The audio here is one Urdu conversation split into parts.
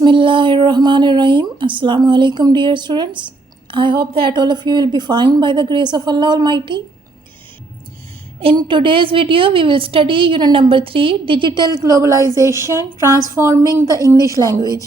Bismillahirrahmanirrahim. Assalamu alaikum, dear students. I hope that all of you will be fine by the grace of Allah Almighty. In today's video, we will study unit number 3, Digital Globalization Transforming the English Language.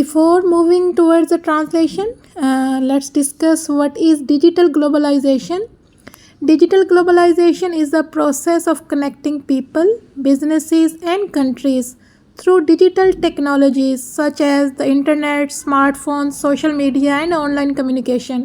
Before moving towards the translation, let's discuss what is digital globalization. Digital globalization is the process of connecting people, businesses and countries through digital technologies such as the internet, smartphones, social media and online communication.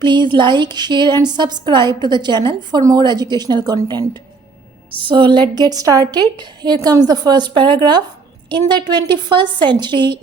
please like, share and subscribe to the channel for more educational content. So let's get started. Here comes the first paragraph. In the 21st century,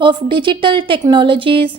of digital technologies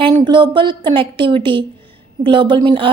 and global connectivity. Global mean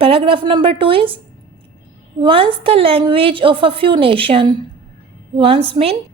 Paragraph number 2 is, once the language of a few nation, once mean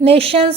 nations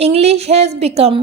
English has become,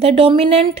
the dominant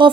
of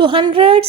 to hundreds,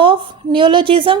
of neologism,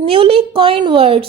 newly coined words,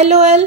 LOL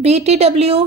BTW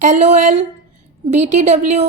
LOL, BTW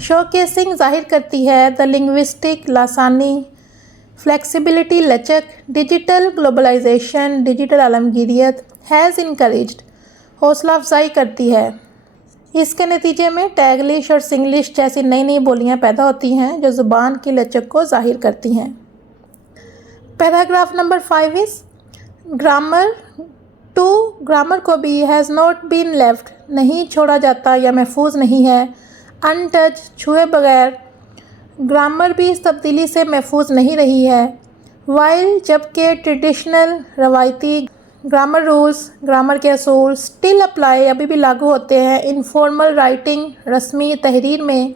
showcasing ظاہر کرتی ہے دا لنگوسٹک لاسانی فلیکسیبلٹی لچک ڈیجیٹل گلوبلائزیشن ڈیجیٹل عالمگیریت ہیز انکریجڈ حوصلہ افزائی کرتی ہے۔ اس کے نتیجے میں ٹیگلش اور سنگلش جیسی نئی نئی بولیاں پیدا ہوتی ہیں جو زبان کی لچک کو ظاہر کرتی ہیں۔ Paragraph number 5 is grammar to grammar کو بھی ہیز ناٹ بین لیفٹ نہیں چھوڑا جاتا یا محفوظ نہیں ہے، ان ٹچ چھوئے بغیر گرامر بھی اس تبدیلی سے محفوظ نہیں رہی ہے، وائل جبکہ ٹریڈیشنل روایتی گرامر رولز گرامر کے اصول اسٹل اپلائی ابھی بھی لاگو ہوتے ہیں ان فارمل رائٹنگ رسمی تحریر میں،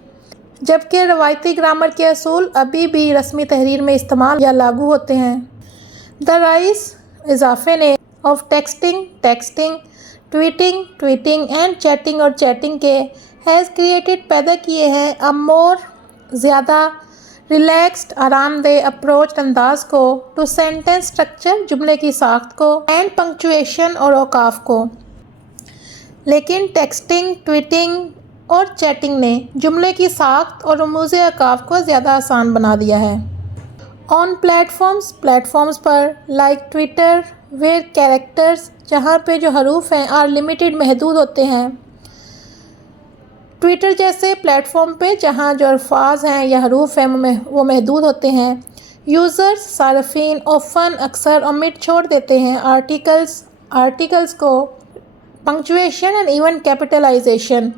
جبکہ روایتی گرامر کے اصول ابھی بھی رسمی تحریر میں استعمال یا لاگو ہوتے ہیں۔ دا رائز اضافے نے آف ٹیکسٹنگ ٹویٹنگ اینڈ چیٹنگ اور چیٹنگ کے ہیز کریٹڈ پیدا کیے ہیں مور زیادہ ریلیکسڈ آرام دہ اپروچ انداز کو ٹو سینٹینس اسٹرکچر جملے کی ساخت کو اینڈ پنکچویشن اور اوقاف کو، لیکن ٹیکسٹنگ ٹویٹنگ اور چیٹنگ نے جملے کی ساخت اور رموز اوقاف کو زیادہ آسان بنا دیا ہے۔ آن پلیٹفارمز پر لائک ٹویٹر ویئر کیریکٹرز جہاں پہ جو حروف ہیں آر لمیٹڈ محدود ہوتے ہیں، ٹویٹر جیسے پلیٹ فارم پہ جہاں جو الفاظ ہیں یا حروف ہیں وہ محدود ہوتے ہیں، یوزرز صارفین اوفن اکثر omit چھوڑ دیتے ہیں آرٹیکلز کو، پنکچویشن اینڈ ایون کیپٹلائزیشن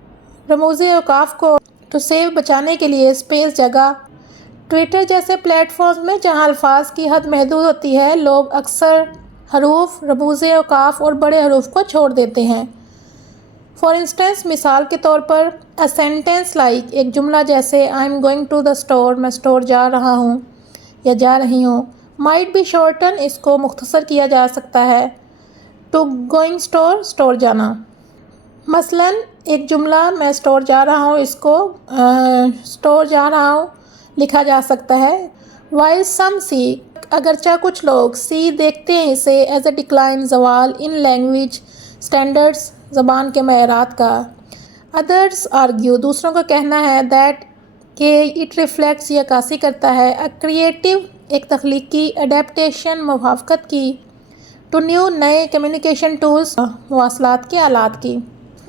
رموز اوقاف کو ٹو سیو بچانے کے لیے اسپیس جگہ۔ ٹویٹر جیسے پلیٹ فارمز میں جہاں الفاظ کی حد محدود ہوتی ہے لوگ اکثر حروف رموز اوقاف اور بڑے حروف کو چھوڑ دیتے ہیں۔ فار انسٹنس مثال کے طور پر a sentence like ایک جملہ جیسے I am going to the store میں اسٹور جا رہا ہوں یا جا رہی ہوں might be shortened اس کو مختصر کیا جا سکتا ہے to going اسٹور جانا۔ مثلاً ایک جملہ میں اسٹور جا رہا ہوں اس کو اسٹور جا رہا ہوں لکھا جا سکتا ہے while some see اگرچہ کچھ لوگ see دیکھتے ہیں اسے as a decline زوال in language standards زبان کے معیارات کا، ادرس آرگیو دوسروں کا کہنا ہے دیٹ کہ اٹ ریفلیکٹس یہ عکاسی کرتا ہے کریٹیو ایک تخلیقی اڈیپٹیشن موافقت کی ٹو نیو نئے کمیونیکیشن ٹولز مواصلات کے آلات کی،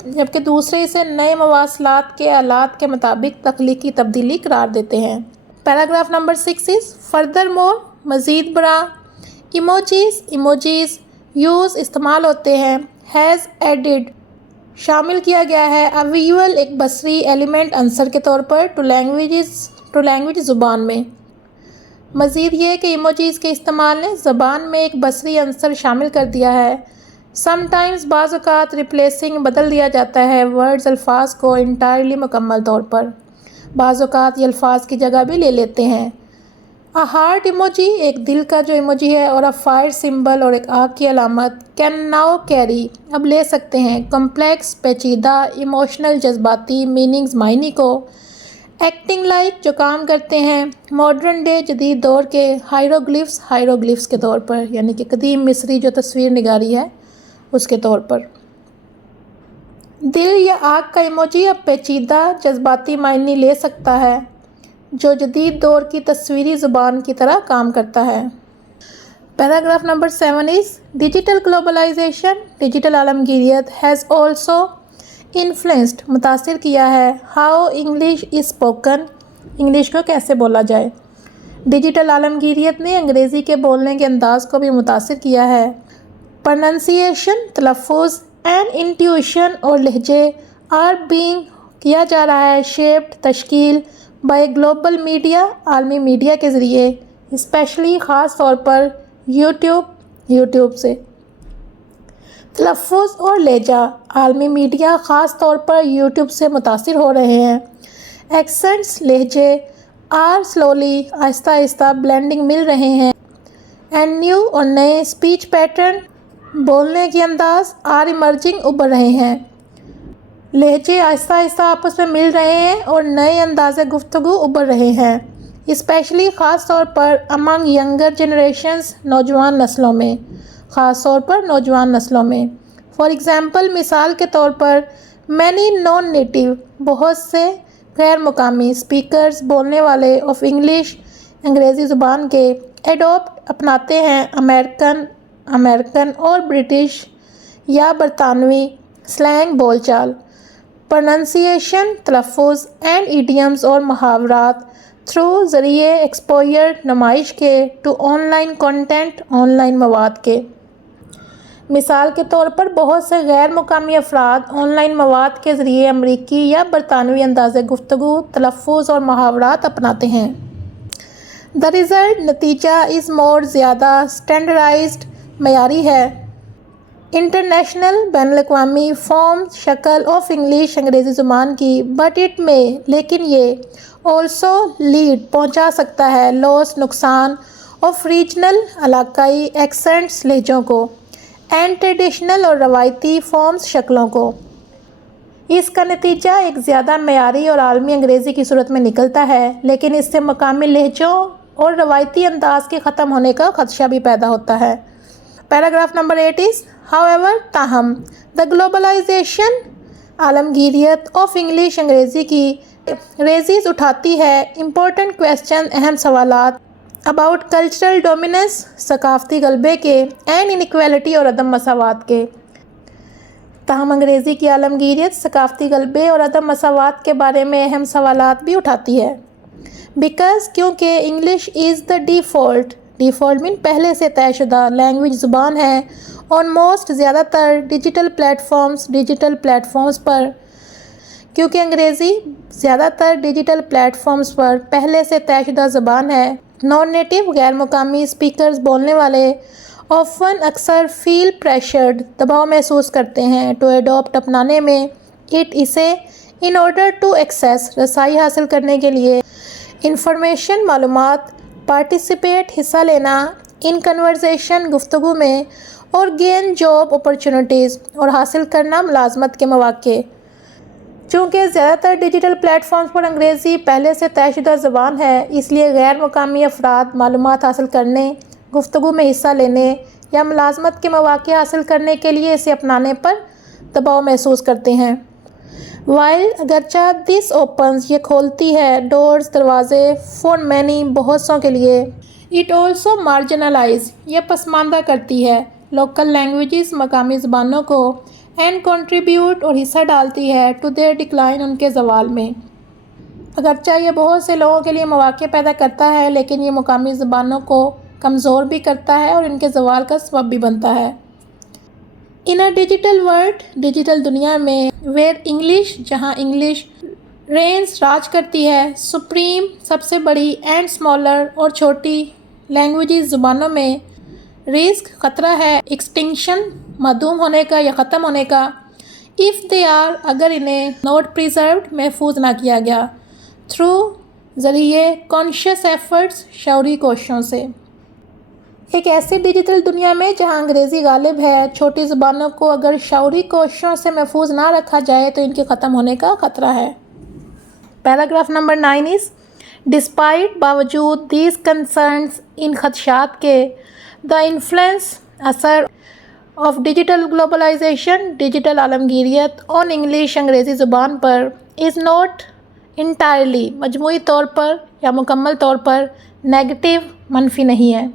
جبکہ دوسرے اسے نئے مواصلات کے آلات کے مطابق تخلیقی تبدیلی قرار دیتے ہیں۔ Paragraph number 6 is further more مزید برآں ایموجیز یوز استعمال ہوتے ہیں ہیز ایڈڈ شامل کیا گیا ہے ویژول ایک بصری ایلیمنٹ عنصر کے طور پر ٹو لینگویج زبان میں۔ مزید یہ کہ ایموجیز کے استعمال نے زبان میں ایک بصری عنصر شامل کر دیا ہے، سم ٹائمز بعض اوقات ریپلیسنگ بدل دیا جاتا ہے ورڈز الفاظ کو انٹائرلی مکمل طور پر، بعض اوقات یہ الفاظ کی جگہ بھی لے لیتے ہیں۔ ہارٹ ایموجی ایک دل کا جو ایموجی ہے اور فائر سمبل اور ایک آگ کی علامت کین ناؤ کیری اب لے سکتے ہیں کمپلیکس پیچیدہ ایموشنل جذباتی میننگز معنی کو، ایکٹنگ لائک جو کام کرتے ہیں، ماڈرن ڈے جدید دور کے، ہائیروگلفس کے طور پر یعنی کہ قدیم مصری جو تصویر نگاری ہے اس کے طور پر۔ دل یا آگ کا ایموجی اب پیچیدہ جذباتی معنی لے سکتا ہے جو جدید دور کی تصویری زبان کی طرح کام کرتا ہے۔ Paragraph number 7 is digital globalization digital عالمگیریت ہیز آلسو انفلوئنسڈ متاثر کیا ہے how English is spoken English کو کیسے بولا جائے۔ ڈیجیٹل عالمگیریت نے انگریزی کے بولنے کے انداز کو بھی متاثر کیا ہے، پروننسیشن تلفظ اینڈ انٹیویشن اور لہجے آر بینگ کیا جا رہا ہے شیپڈ تشکیل بائی گلوبل میڈیا عالمی میڈیا کے ذریعے، اسپیشلی خاص طور پر یوٹیوب سے۔ تلفظ اور لہجہ عالمی میڈیا خاص طور پر یوٹیوب سے متاثر ہو رہے ہیں، ایکسنٹس لہجے آر سلولی آہستہ آہستہ بلینڈنگ مل رہے ہیں، اینڈ نیو اور نئے اسپیچ پیٹرن بولنے کے انداز آر ایمرجنگ ابھر رہے ہیں، لہجے آہستہ آہستہ آپس میں مل رہے ہیں اور نئے انداز گفتگو ابھر رہے ہیں، اسپیشلی خاص طور پر امنگ ینگر جنریشنز نوجوان نسلوں میں، خاص طور پر نوجوان نسلوں میں۔ فار ایگزامپل مثال کے طور پر مینی نان نیٹیو بہت سے غیر مقامی اسپیکرز بولنے والے آف انگلش انگریزی زبان کے اپناتے ہیں امریکن اور برٹش یا برطانوی سلینگ بول چال، پروننسیشن، تلفظ اینڈ ایڈیمز اور محاورات تھرو ذریعے ایکسپوئر نمائش کے to online content online مواد کے۔ مثال کے طور پر بہت سے غیر مقامی افراد آن لائن مواد کے ذریعے امریکی یا برطانوی انداز گفتگو، تلفظ اور محاورات اپناتے ہیں۔ The result نتیجہ از مور زیادہ اسٹینڈرڈائزڈ معیاری ہے۔ انٹرنیشنل بین الاقوامی فارم شکل آف انگلش انگریزی زبان کی بٹ اٹ میں لیکن یہ آلسو لیڈ پہنچا سکتا ہے لاس نقصان آف ریجنل علاقائی ایکسنٹس لہجوں کو اینڈ ٹریڈیشنل اور روایتی فارمز شکلوں کو۔ اس کا نتیجہ ایک زیادہ معیاری اور عالمی انگریزی کی صورت میں نکلتا ہے، لیکن اس سے مقامی لہجوں اور روایتی انداز کے ختم ہونے کا خدشہ بھی پیدا ہوتا ہے۔ پیراگراف نمبر 8 is however تاہم the globalization عالمگیریت آف انگلش انگریزی کی ریزز اٹھاتی ہے امپورٹنٹ کویسچن اہم سوالات اباؤٹ کلچرل ڈومیننس ثقافتی غلبے کے اینڈ انیکویلٹی اور عدم مساوات کے۔ تاہم انگریزی کی عالمگیریت ثقافتی غلبے اور عدم مساوات کے بارے میں اہم سوالات بھی اٹھاتی ہے۔ بیکاز کیونکہ انگلش از دا ڈیفالٹ مین پہلے سے طے شدہ لینگویج زبان ہے آن موسٹ زیادہ تر ڈیجیٹل پلیٹ فارمز پر، کیونکہ انگریزی زیادہ تر ڈیجیٹل پلیٹ فارمز پر پہلے سے طے شدہ زبان ہے۔ نان نیٹو غیر مقامی اسپیکرز بولنے والے آفن اکثر فیل پریشرڈ دباؤ محسوس کرتے ہیں ٹو ایڈاپٹ اپنانے میں اسے ان آرڈر ٹو ایکسیس رسائی حاصل کرنے کے لیے انفارمیشن معلومات پارٹیسپیٹ حصہ لینا ان کنورزیشن گفتگو میں اور گین جاب اپرچونٹیز اور حاصل کرنا ملازمت کے مواقع۔ چونکہ زیادہ تر ڈیجیٹل پلیٹ فارمز پر انگریزی پہلے سے طے شدہ زبان ہے، اس لیے غیر مقامی افراد معلومات حاصل کرنے، گفتگو میں حصہ لینے یا ملازمت کے مواقع حاصل کرنے کے لیے اسے اپنانے پر دباؤ محسوس کرتے ہیں۔ وائل اگرچہ دس اوپنز یہ کھولتی ہے ڈورز دروازے فار مینی بہت سوں کے لیے، اٹ آلسو مارجنلائز یہ پسماندہ کرتی ہے لوکل لینگویجز مقامی زبانوں کو اینڈ کنٹریبیوٹ اور حصہ ڈالتی ہے ٹو دیئر ڈکلائن ان کے زوال میں۔ اگرچہ یہ بہت سے لوگوں کے لیے مواقع پیدا کرتا ہے، لیکن یہ مقامی زبانوں کو کمزور بھی کرتا ہے اور ان کے زوال کا سبب بھی بنتا ہے۔ ان اے ڈیجیٹل ورلڈ ڈیجیٹل دنیا میں ویئر انگلش جہاں انگلش رینز راج کرتی ہے سپریم سب سے بڑی اینڈ اسمالر اور چھوٹی لینگویجز زبانوں میں رسک خطرہ ہے ایکسٹنکشن معدوم ہونے کا یا ختم ہونے کا اف دے آر اگر انہیں نوٹ پریزروڈ محفوظ نہ کیا گیا تھرو ذریعے کانشیس ایفرٹس شعوری کوششوں سے۔ ایک ایسی ڈیجیٹل دنیا میں جہاں انگریزی غالب ہے، چھوٹی زبانوں کو اگر شعوری کوششوں سے محفوظ نہ رکھا جائے تو ان کے ختم ہونے کا خطرہ ہے۔ پیراگراف نمبر 9 is ڈسپائٹ باوجود دیز کنسرنس ان خدشات کے دا انفلوئنس اثر آف ڈیجیٹل گلوبلائزیشن ڈیجیٹل عالمگیریت آن انگلش انگریزی زبان پر از ناٹ انٹائرلی مجموعی طور پر یا مکمل طور پر نیگیٹو منفی نہیں ہے۔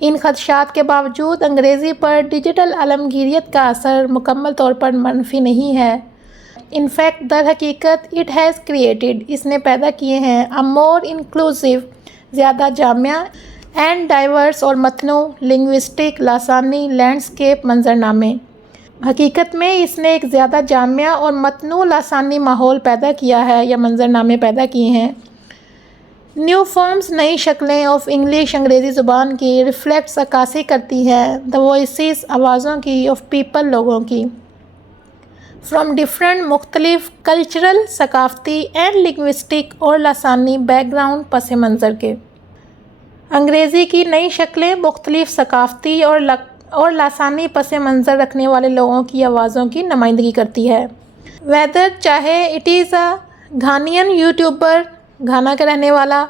ان خدشات کے باوجود انگریزی پر ڈیجیٹل عالمگیریت کا اثر مکمل طور پر منفی نہیں ہے۔ ان فیکٹ در حقیقت اٹ ہیز کریٹڈ اس نے پیدا کیے ہیں اے مور انکلوسیو زیادہ جامع اینڈ ڈائیورس اور متنوع لنگوسٹک لسانی لینڈسکیپ منظرنامے۔ حقیقت میں اس نے ایک زیادہ جامع اور متنوع لسانی ماحول پیدا کیا ہے یا منظرنامے پیدا کیے ہیں۔ نیو فارمز نئی شکلیں آف انگلش انگریزی زبان کی ریفلیکٹس عکاسی کرتی ہے دا وائسز آوازوں کی آف پیپل لوگوں کی فرام ڈفرینٹ مختلف کلچرل ثقافتی اینڈ لنگوسٹک اور لسانی بیک گراؤنڈ پس منظر کے۔ انگریزی کی نئی شکلیں مختلف ثقافتی اور لسانی پس منظر رکھنے والے لوگوں کی آوازوں کی نمائندگی کرتی ہے۔ ویدر چاہے it is a Ghanaian YouTuber Ghana کا رہنے والا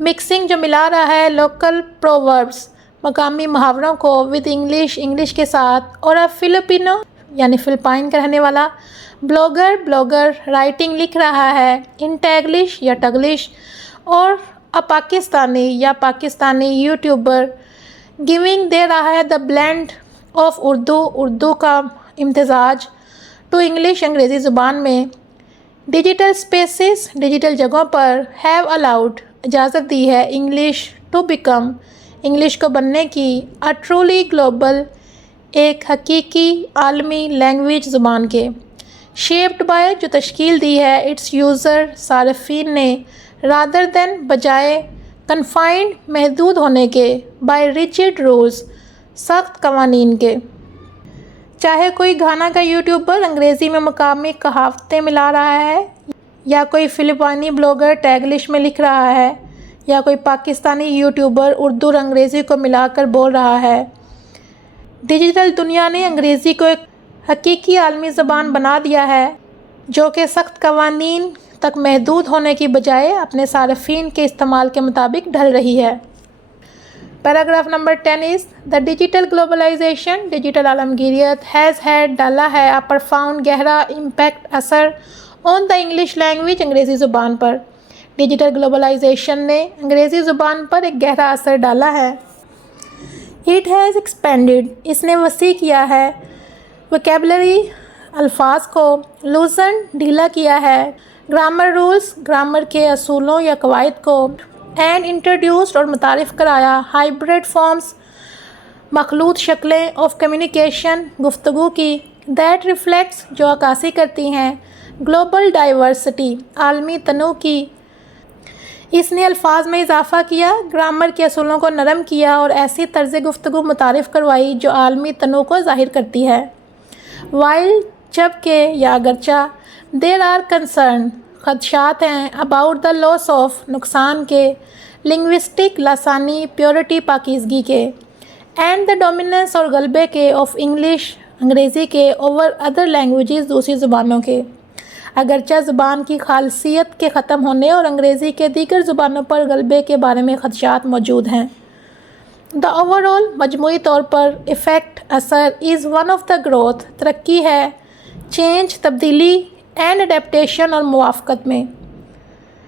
مکسنگ جو ملا رہا ہے لوکل پرووربس مقامی محاوروں کو ود انگلش کے ساتھ اور فلپینو یعنی فلپائن کا رہنے والا. بلاگر رائٹنگ لکھ رہا ہے ان ٹیگلش یا ٹگلش. اور پاکستانی یا پاکستانی یوٹیوبر گیونگ دے رہا ہے دا بلینڈ آف اردو کا امتزاج ٹو انگلش انگریزی زبان میں. ڈیجیٹل اسپیسز ڈیجیٹل جگہوں پر ہیو الاؤڈ اجازت دی ہے انگلش ٹو بیکم انگلش کو بننے کی ٹرولی گلوبل ایک حقیقی عالمی لینگویج زبان کے. شیپڈ بائی جو تشکیل دی ہے اٹس یوزر صارفین نے رادر دین بجائے کنفائنڈ محدود ہونے کے بائی ریجڈ رولز سخت قوانین کے. چاہے کوئی گھانا کا یوٹیوبر انگریزی میں مقامی کہاوتیں ملا رہا ہے یا کوئی فلپائنی بلاگر ٹیگلش میں لکھ رہا ہے یا کوئی پاکستانی یوٹیوبر اردو اور انگریزی کو ملا کر بول رہا ہے. ڈیجیٹل دنیا نے انگریزی کو ایک حقیقی عالمی زبان بنا دیا ہے جو کہ سخت قوانین تک محدود ہونے کی بجائے اپنے صارفین کے استعمال کے مطابق ڈھل رہی ہے. Paragraph number 10 is the digital globalization digital عالمگیریت ہیز ہیڈ ڈالا ہے پرفاؤنڈ گہرا امپیکٹ اثر آن دا انگلش لینگویج انگریزی زبان پر. ڈیجیٹل گلوبلائزیشن نے انگریزی زبان پر ایک گہرا اثر ڈالا ہے. اٹ ہیز ایکسپینڈیڈ اس نے وسیع کیا ہے ویکیبلری الفاظ کو لوزن ڈھیلا کیا ہے گرامر رولز گرامر کے اصولوں یا قواعد کو اینڈ انٹروڈیوسڈ اور متعارف کرایا ہائبرڈ فارمز مخلوط شکلیں آف کمیونیکیشن گفتگو کی دیٹ ریفلیکٹس جو عکاسی کرتی ہیں گلوبل ڈائیورسٹی عالمی تنوع کی. اس نے الفاظ میں اضافہ کیا گرامر کے اصولوں کو نرم کیا اور ایسی طرز گفتگو متعارف کروائی جو عالمی تنوع کو ظاہر کرتی ہے. وائل جبکہ یا اگرچہ دیر آر کنسرن خدشات ہیں اباؤٹ دا لاس آف نقصان کے لنگوسٹک لسانی پیورٹی پاکیزگی کے اینڈ دا ڈومیننس اور غلبے کے آف انگلش انگریزی کے اوور ادر لینگویجز دوسری زبانوں کے. اگرچہ زبان کی خالصیت کے ختم ہونے اور انگریزی کے دیگر زبانوں پر غلبے کے بارے میں خدشات موجود ہیں. دا اوور آل مجموعی طور پر افیکٹ اثر is one of the growth ترقی ہے چینج تبدیلی اینڈ اڈیپٹیشن اور موافقت میں.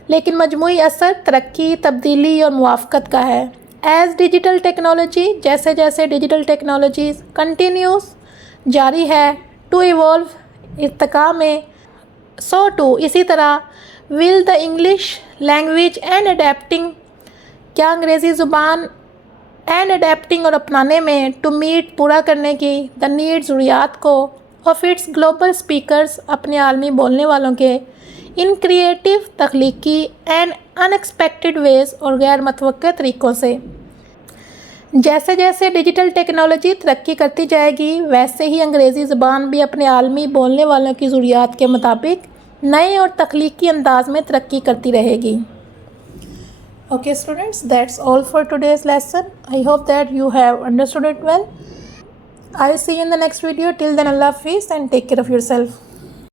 لیکن مجموعی اثر ترقی تبدیلی اور موافقت کا ہے. ایز ڈیجیٹل ٹیکنالوجی جیسے جیسے ڈیجیٹل ٹیکنالوجیز کنٹینیوز جاری ہے ٹو ایوالو ارتقاء میں سو ٹو اسی طرح will the English language and adapting کیا انگریزی زبان اینڈ اڈیپٹنگ اور اپنانے میں ٹو میٹ پورا کرنے کی دا نیڈ ضروریات کو آف اٹس گلوبل اسپیکرز اپنے عالمی بولنے والوں کے ان کریٹیو تخلیقی اینڈ ان ایکسپیکٹڈ ویز اور غیر متوقع طریقوں سے. جیسے جیسے ڈیجیٹل ٹیکنالوجی ترقی کرتی جائے گی ویسے ہی انگریزی زبان بھی اپنے عالمی بولنے والوں کی ضروریات کے مطابق نئے اور تخلیقی انداز میں ترقی کرتی رہے گی. Okay students, that's all for today's lesson. I hope that you have understood it well. I'll see you in the next video. Till then, Allah Hafiz and take care of yourself.